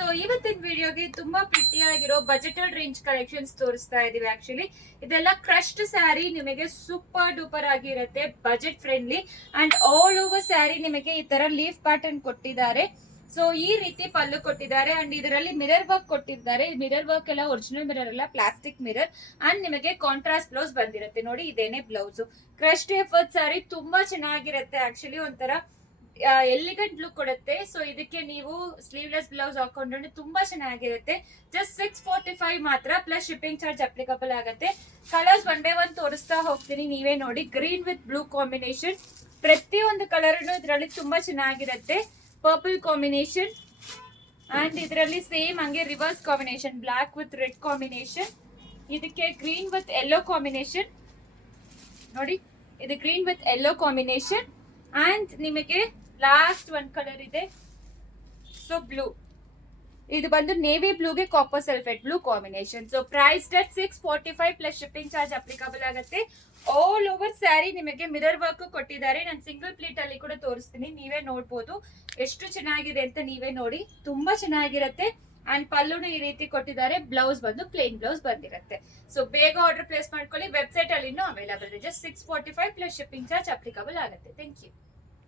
So ಇವತ್ತಿನ ವಿಡಿಯೋಗೆ ತುಂಬಾ ಪ್ರಿಟಿ ಆಗಿರೋ ಬಜೆಟೆಡ್ ರೇಂಜ್ ಕಲೆಕ್ಷನ್ಸ್ ತೋರಿಸ್ತಾ ಇದೀವಿ. ಆಕ್ಚುಲಿ ಇದೆಲ್ಲ ಕ್ರಶ್ಡ್ ಸ್ಯಾರಿ ನಿಮಗೆ ಸೂಪರ್ ಡೂಪರ್ ಆಗಿರುತ್ತೆ, budget friendly and all over sari ನಿಮಗೆ ಈ ತರ ಲೀಫ್ ಪ್ಯಾಟರ್ನ್ ಕೊಟ್ಟಿದ್ದಾರೆ. ಸೊ ಈ ರೀತಿ ಪಲ್ಲು ಕೊಟ್ಟಿದ್ದಾರೆ ಅಂಡ್ ಇದರಲ್ಲಿ ಮಿರರ್ ವರ್ಕ್ ಕೊಟ್ಟಿದ್ದಾರೆ. ಮಿರರ್ ವರ್ಕ್ ಎಲ್ಲ ಒರಿಜಿನಲ್ ಮಿರರ್ ಅಲ್ಲ, ಪ್ಲಾಸ್ಟಿಕ್ ಮಿರರ್ ಅಂಡ್ ನಿಮಗೆ ಕಾಂಟ್ರಾಸ್ಟ್ ಬ್ಲೌಸ್ ಬಂದಿರುತ್ತೆ. ನೋಡಿ ಇದೇನೆ ಬ್ಲೌಸ್. ಕ್ರಶ್ಡ್ ಎಫರ್ಟ್ ಸ್ಯಾರಿ ತುಂಬಾ ಚೆನ್ನಾಗಿರುತ್ತೆ. ಆಕ್ಚುಲಿ ಒಂಥರ ಎಲಿಗೆಂಟ್ ಲುಕ್ ಕೊಡುತ್ತೆ. ಸೊ ಇದಕ್ಕೆ ನೀವು ಸ್ಲೀವ್ಲೆಸ್ ಬ್ಲೌಸ್ ಹಾಕೊಂಡ್ರೆ ತುಂಬಾ ಚೆನ್ನಾಗಿರುತ್ತೆ. ಜಸ್ಟ್ 645 ಮಾತ್ರ, ಪ್ಲಸ್ ಶಿಪ್ಪಿಂಗ್ ಚಾರ್ಜ್ ಅಪ್ಲಿಕಬಲ್ ಆಗುತ್ತೆ. ಕಲರ್ಸ್ ಒನ್ ಬೈ ಒನ್ ತೋರಿಸ್ತಾ ಹೋಗ್ತೀನಿ, ನೀವೇ ನೋಡಿ. ಗ್ರೀನ್ ವಿತ್ ಬ್ಲೂ ಕಾಂಬಿನೇಷನ್, ಪ್ರತಿಯೊಂದು ಕಲರ್ ಇದರಲ್ಲಿ ತುಂಬಾ ಚೆನ್ನಾಗಿರುತ್ತೆ. ಪರ್ಪಲ್ ಕಾಂಬಿನೇಷನ್ ಅಂಡ್ ಇದರಲ್ಲಿ ಸೇಮ್ ಹಂಗೆ reverse combination, black with red combination. ಇದಕ್ಕೆ ಗ್ರೀನ್ ವಿತ್ ಯೆಲ್ಲೋ ಕಾಂಬಿನೇಷನ್ ನೋಡಿ, ಇದು green with yellow combination and ನಿಮಗೆ ಲಾಸ್ಟ್ ಒಂದ್ ಕಲರ್ ಇದೆ. ಸೊ ಬ್ಲೂ, ಇದು ಬಂದು ನೇವಿ ಬ್ಲೂಗೆ copper sulphate blue combination. So price at 645 plus shipping charge applicable ಆಗುತ್ತೆ. ಆಲ್ ಓವರ್ ಸ್ಯಾರಿ ನಿಮಗೆ ಮಿರರ್ ವರ್ಕ್ ಕೊಟ್ಟಿದ್ದಾರೆ. ನಾನು ಸಿಂಗಲ್ ಪ್ಲೇಟ್ ಅಲ್ಲಿ ಕೂಡ ತೋರಿಸ್ತೀನಿ, ನೀವೇ ನೋಡ್ಬೋದು ಎಷ್ಟು ಚೆನ್ನಾಗಿದೆ ಅಂತ. ನೀವೇ ನೋಡಿ, ತುಂಬಾ ಚೆನ್ನಾಗಿರುತ್ತೆ. ಅಂಡ್ ಪಲ್ಲುನು ಈ ರೀತಿ ಕೊಟ್ಟಿದ್ದಾರೆ. ಬ್ಲೌಸ್ ಬಂದು ಪ್ಲೇನ್ ಬ್ಲೌಸ್ ಬಂದಿರುತ್ತೆ. ಸೊ ಬೇಗ ಆರ್ಡರ್ ಪ್ಲೇಸ್ ಮಾಡ್ಕೊಳ್ಳಿ, ವೆಬ್ಸೈಟ್ ಅಲ್ಲಿ ಇನ್ನೂ ಅವೈಲಬಲ್ ಇದೆ. Just 645 plus shipping charge applicable ಆಗುತ್ತೆ. Thank you.